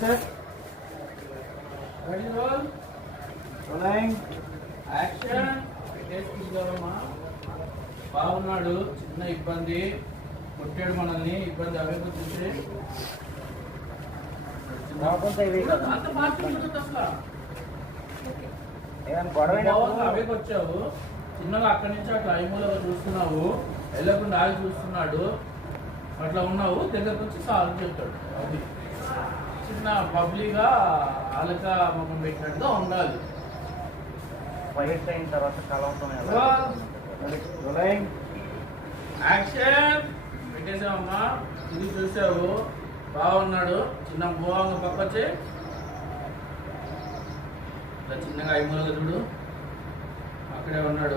Sir. Ready roll. Rolling. Action. పెట్టేసుకుందామా. బాగున్నాడు, చిన్న ఇబ్బంది, కొట్టాడు మనల్ని, ఇబ్బంది అవేపు చూసి అవేకి వచ్చావు. చిన్నగా అక్కడి నుంచి అట్లా ఐమూలగా చూస్తున్నావు, వెళ్ళకుండా ఆగి చూస్తున్నాడు, అట్లా ఉన్నావు. దగ్గరకు వచ్చి సాల్వ్ చెప్తాడు. అది చిన్న పబ్లిక్గా అలక ముఖం పెట్టినట్టుగా ఉండాలి. ఫైట్ అయిన తర్వాత యాక్షన్. పెట్టేసావమ్మా, ఇది చూసావు, బాగున్నాడు, చిన్న భూవంగ పక్కొచ్చే, చిన్నగా ఐమూలగా చూడు, అక్కడే ఉన్నాడు.